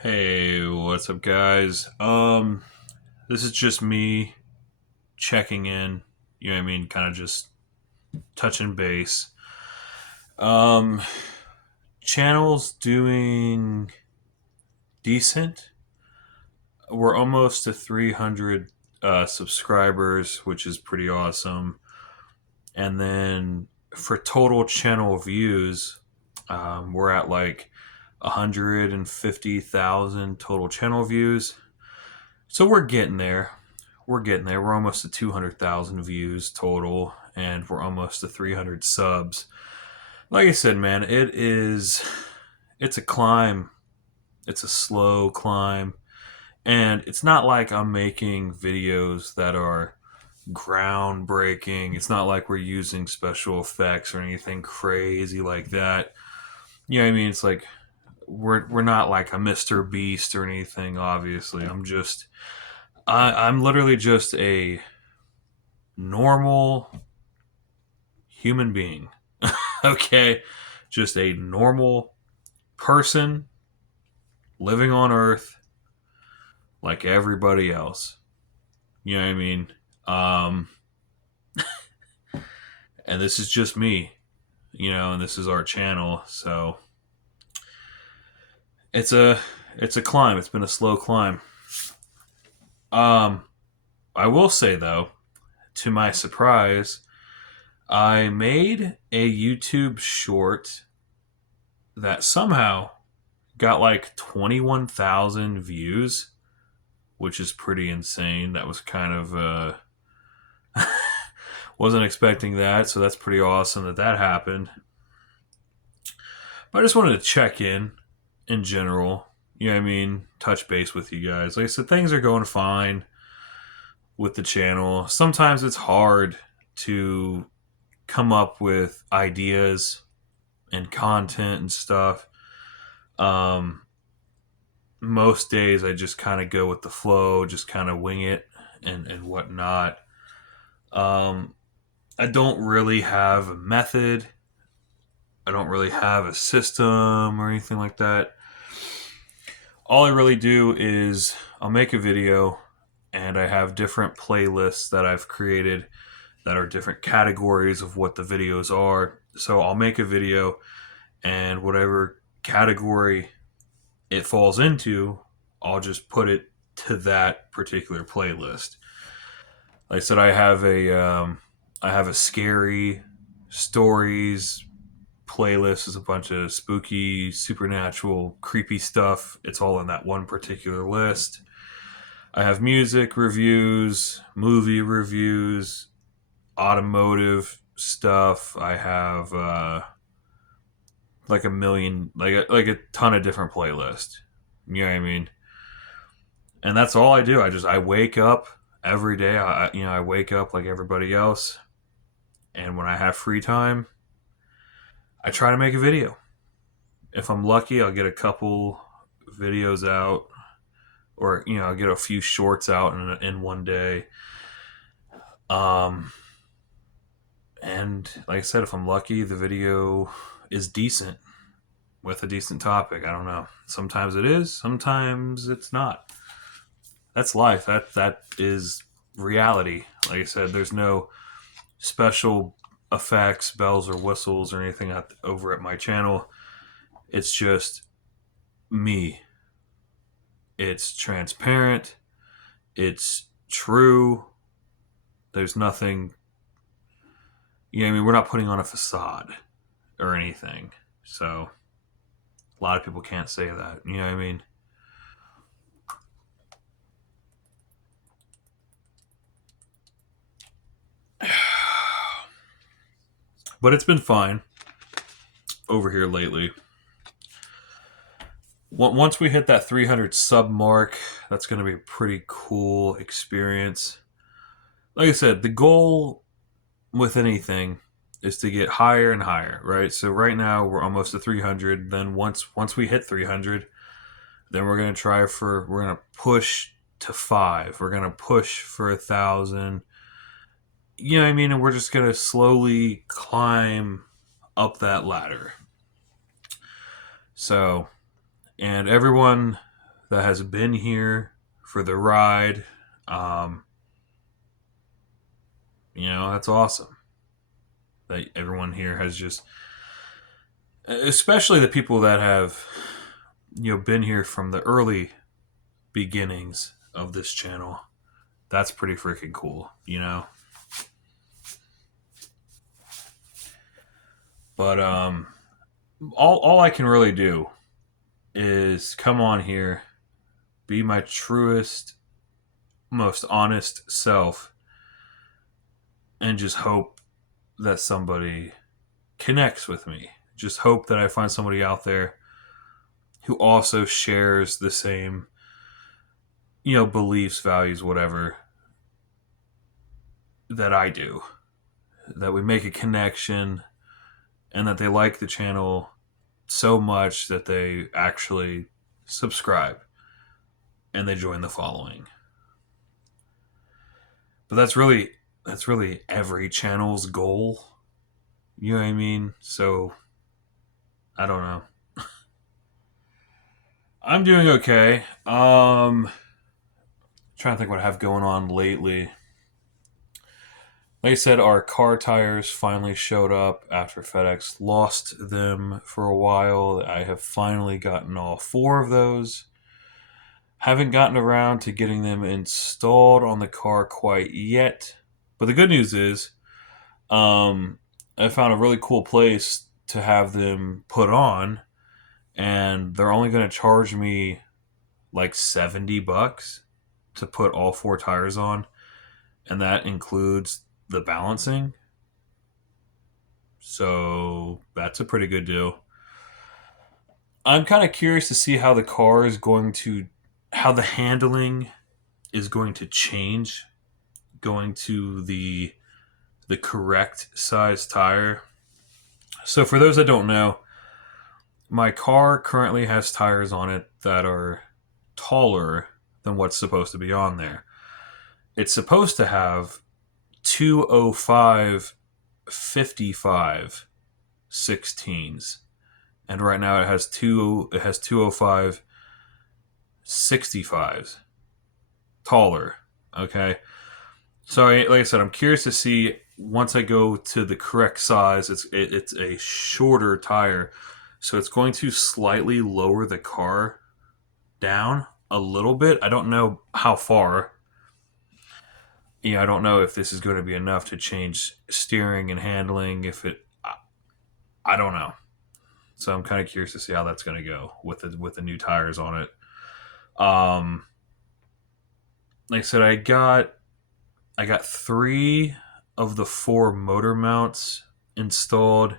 Hey, what's up, guys? This is just me checking in. You know what I mean? Kind of just touching base. Um, Channel's doing decent. We're almost to 300 subscribers, which is pretty awesome. And then for total channel views, we're at like 150,000 total channel views. So we're getting there. We're getting there. We're almost to 200,000 views total, and we're almost to 300 subs. Like I said, man, it's a climb. It's a slow climb. And it's not like I'm making videos that are groundbreaking. It's not like we're using special effects or anything crazy like that. You know what I mean? It's like we're not like a Mr. Beast or anything, obviously. I'm literally just a normal human being. Okay? Just a normal person living on Earth like everybody else. You know what I mean? Um, and this is just me, and this is our channel. So it's a it's a climb. It's been a slow climb. Um, I will say though, to my surprise, I made a YouTube short that somehow got like 21,000 views, which is pretty insane. That was kind of wasn't expecting that, so that's pretty awesome that happened. But I just wanted to check in general. You know what I mean? Touch base with you guys. Like I said, things are going fine with the channel. Sometimes it's hard to come up with ideas and content and stuff. Um, Most days I just kind of go with the flow, just kind of wing it and whatnot. Um, I don't really have a method. I don't really have a system or anything like that. All I really do is I'll make a video and I have different playlists that I've created that are different categories of what the videos are. So I'll make a video and whatever category it falls into, I'll just put it to that particular playlist. Like I said, I have a scary stories playlist. Is a bunch of spooky, supernatural, creepy stuff. It's all in that one particular list. I have music reviews, movie reviews, automotive stuff. I have like a million, like a ton of different playlists. You know what I mean? And that's all I do. I wake up every day. I wake up like everybody else, and when I have free time, I try to make a video. If I'm lucky, I'll get a couple videos out, or I'll get a few shorts out in one day. Um, and like I said, if I'm lucky, the video is decent with a decent topic. I don't know. Sometimes it is, sometimes it's not. That's life. That is reality. Like I said, there's no special effects, bells or whistles or anything over at my channel. It's just me. It's transparent. It's true. There's nothing. I mean, we're not putting on a facade or anything. So a lot of people can't say that. You know what I mean? But it's been fine over here lately. Once we hit that 300 sub mark, that's going to be a pretty cool experience. Like I said, the goal with anything is to get higher and higher, right? So right now we're almost to 300. Then once we hit 300, then we're going to push to 5. We're going to push for 1,000. You know what I mean? And we're just going to slowly climb up that ladder. So, and everyone that has been here for the ride. Um, that's awesome. That everyone here has just, especially the people that have, been here from the early beginnings of this channel. That's pretty freaking cool. But all I can really do is come on here, be my truest, most honest self, and just hope that somebody connects with me. Just hope that I find somebody out there who also shares the same, beliefs, values, whatever, that I do. That we make a connection and that they like the channel so much that they actually subscribe and they join the following. But that's really every channel's goal. You know what I mean? So I don't know. I'm doing okay. Trying to think what I have going on lately. Like I said, our car tires finally showed up after FedEx lost them for a while. I have finally gotten all 4 of those. Haven't gotten around to getting them installed on the car quite yet. But the good news is, I found a really cool place to have them put on, and they're only going to charge me like $70 to put all 4 tires on, and that includes the balancing. So that's a pretty good deal. I'm kind of curious to see how the car is going to, how the handling is going to change going to the correct size tire. So for those that don't know, my car currently has tires on it that are taller than what's supposed to be on there. It's supposed to have 205 55 16s, and right now it has 205 65s, taller. Okay, so like I said, I'm curious to see once I go to the correct size. It's a shorter tire, so it's going to slightly lower the car down a little bit. I don't know how far. I don't know if this is going to be enough to change steering and handling. I don't know. So I'm kind of curious to see how that's going to go with the new tires on it. Like I said, I got 3 of the 4 motor mounts installed.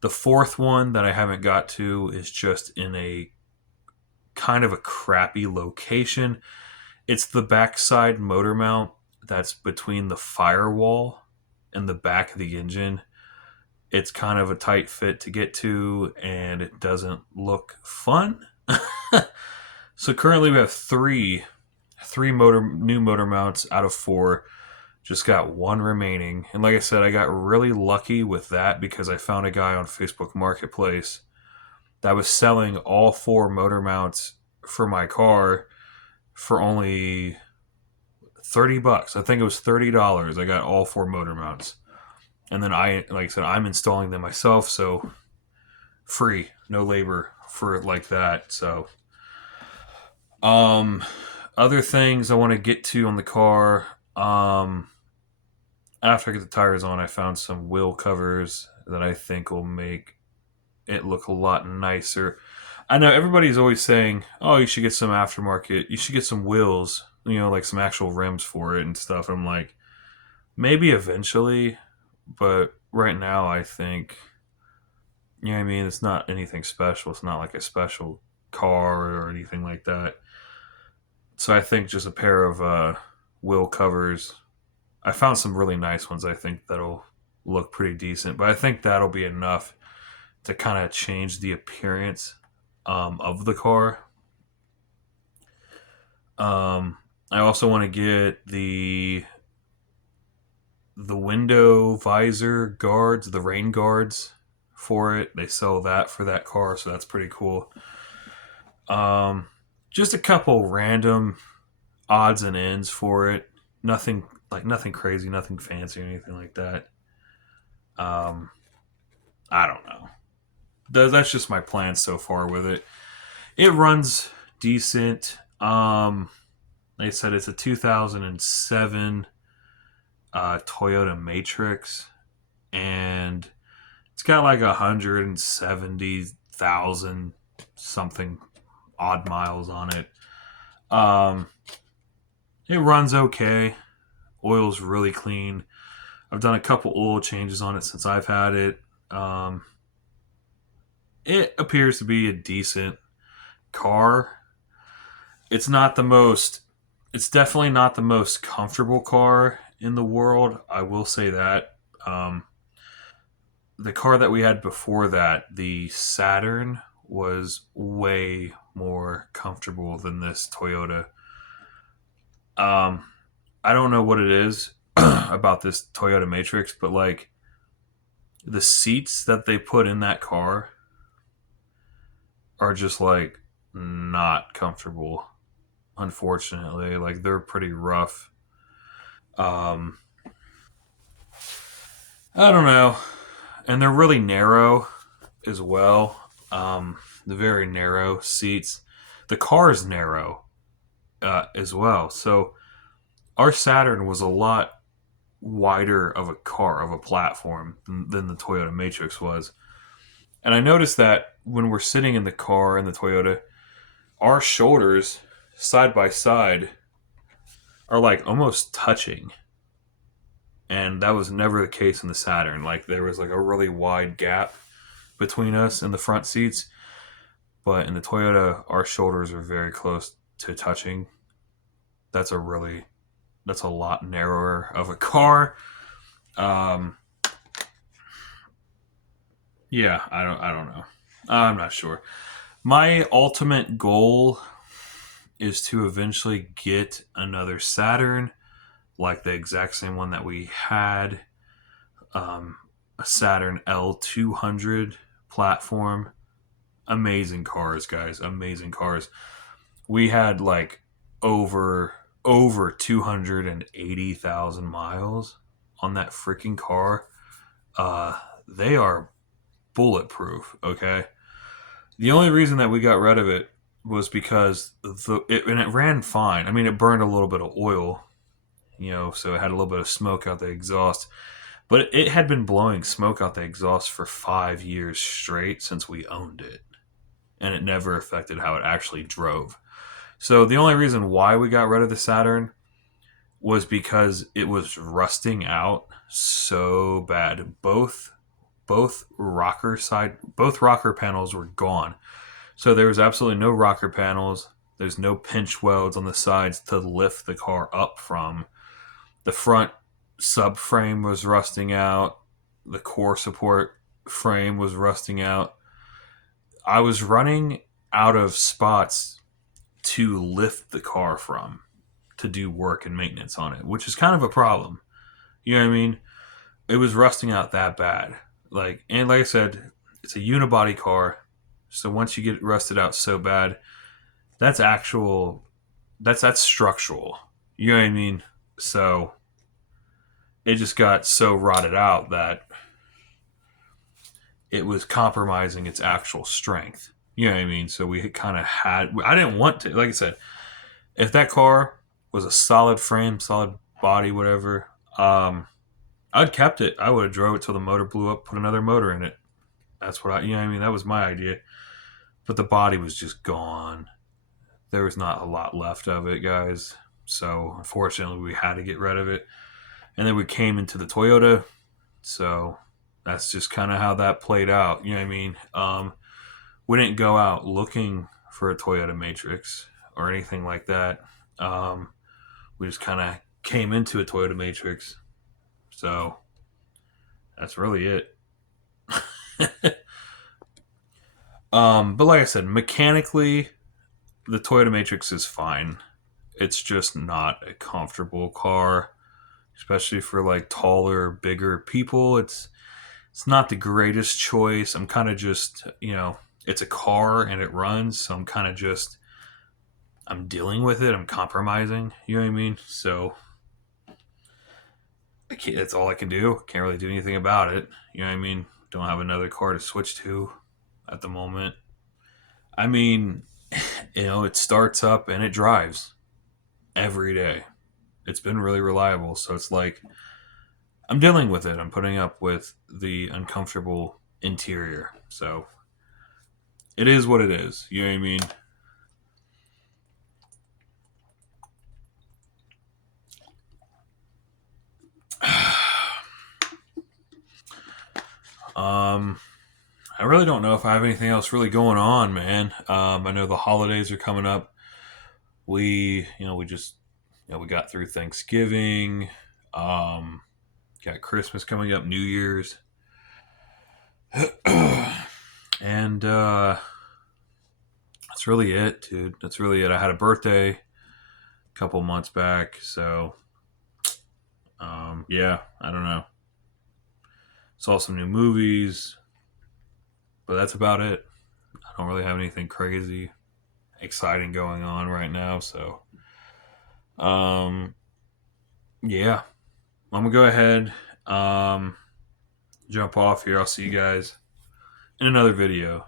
The 4th one that I haven't got to is just in a kind of a crappy location. It's the backside motor mount that's between the firewall and the back of the engine. It's kind of a tight fit to get to, and it doesn't look fun. So currently we have 3 new motor mounts out of 4. Just got 1 remaining. And like I said, I got really lucky with that because I found a guy on Facebook Marketplace that was selling all 4 motor mounts for my car for only $30. I think it was $30. I got all 4 motor mounts. And then like I said, I'm installing them myself, so free, no labor for like that. So other things I want to get to on the car. After I get the tires on, I found some wheel covers that I think will make it look a lot nicer. I know everybody's always saying, oh, you should get some aftermarket. You should get some wheels, like some actual rims for it and stuff. I'm like, maybe eventually, but right now I think, I mean, it's not anything special. It's not like a special car or anything like that. So I think just a pair of wheel covers. I found some really nice ones. I think that'll look pretty decent, but I think that'll be enough to kind of change the appearance of the car. I also want to get the window visor guards, the rain guards for it. They sell that for that car, so that's pretty cool. just a couple random odds and ends for it. Nothing crazy, nothing fancy or anything like that. Um, I don't know. That's just my plan so far with it. It runs decent. Like I said, it's a 2007 Toyota Matrix, and it's got like 170,000 something odd miles on it. Um, it runs okay. Oil's really clean. I've done a couple oil changes on it since I've had it. Um, it appears to be a decent car. It's not the most. It's definitely not the most comfortable car in the world. I will say that. The car that we had before that, the Saturn, was way more comfortable than this Toyota. Um, I don't know what it is about this Toyota Matrix, but like the seats that they put in that car are just like not comfortable. Unfortunately, like they're pretty rough. Um, I don't know, and they're really narrow as well. The very narrow seats. The car is narrow as well. So our Saturn was a lot wider of a car, of a platform than the Toyota Matrix was. And I noticed that when we're sitting in the car in the Toyota, our shoulders side by side are like almost touching. And that was never the case in the Saturn. Like there was like a really wide gap between us in the front seats. But in the Toyota, our shoulders are very close to touching. That's a really that's a lot narrower of a car. Um, yeah, I don't know. I'm not sure. My ultimate goal is to eventually get another Saturn, like the exact same one that we had, a Saturn L200 platform. Amazing cars, guys. Amazing cars. We had like over over 280,000 miles on that freaking car. They are bulletproof, okay? The only reason that we got rid of it was because and it ran fine. I mean, it burned a little bit of oil, so it had a little bit of smoke out the exhaust. But it had been blowing smoke out the exhaust for 5 years straight since we owned it, and it never affected how it actually drove. So the only reason why we got rid of the Saturn was because it was rusting out so bad. Both rocker panels were gone. So there was absolutely no rocker panels. There's no pinch welds on the sides to lift the car up from. The front subframe was rusting out. The core support frame was rusting out. I was running out of spots to lift the car from to do work and maintenance on it, which is kind of a problem. You know what I mean? It was rusting out that bad. Like I said, it's a unibody car. So once you get it rusted out so bad, that's actual that's structural. You know what I mean? So it just got so rotted out that it was compromising its actual strength. You know what I mean? So we kind of I didn't want to. Like I said, if that car was a solid frame, solid body, whatever, I'd kept it. I would have drove it till the motor blew up, put another motor in it. That's what I mean? That was my idea. But the body was just gone. There was not a lot left of it, guys. So unfortunately, we had to get rid of it. And then we came into the Toyota. So that's just kind of how that played out. You know what I mean? We didn't go out looking for a Toyota Matrix or anything like that. We just kind of came into a Toyota Matrix. So that's really it. But like I said, mechanically, the Toyota Matrix is fine. It's just not a comfortable car, especially for like taller, bigger people. It's not the greatest choice. I'm kind of just, it's a car and it runs, so I'm kind of just I'm dealing with it. I'm compromising. You know what I mean? So that's all I can do. Can't really do anything about it. You know what I mean? Don't have another car to switch to at the moment. I mean, it starts up and it drives every day. It's been really reliable. So it's like I'm dealing with it. I'm putting up with the uncomfortable interior. So it is what it is. You know what I mean? um, I really don't know if I have anything else really going on, man. I know the holidays are coming up. We just, we got through Thanksgiving. Um, got Christmas coming up, New Year's, and that's really it, dude. That's really it. I had a birthday a couple months back, so yeah, I don't know. Saw some new movies, but that's about it. I don't really have anything crazy, exciting going on right now, so um, yeah, I'm gonna go ahead, um, jump off here. I'll see you guys in another video.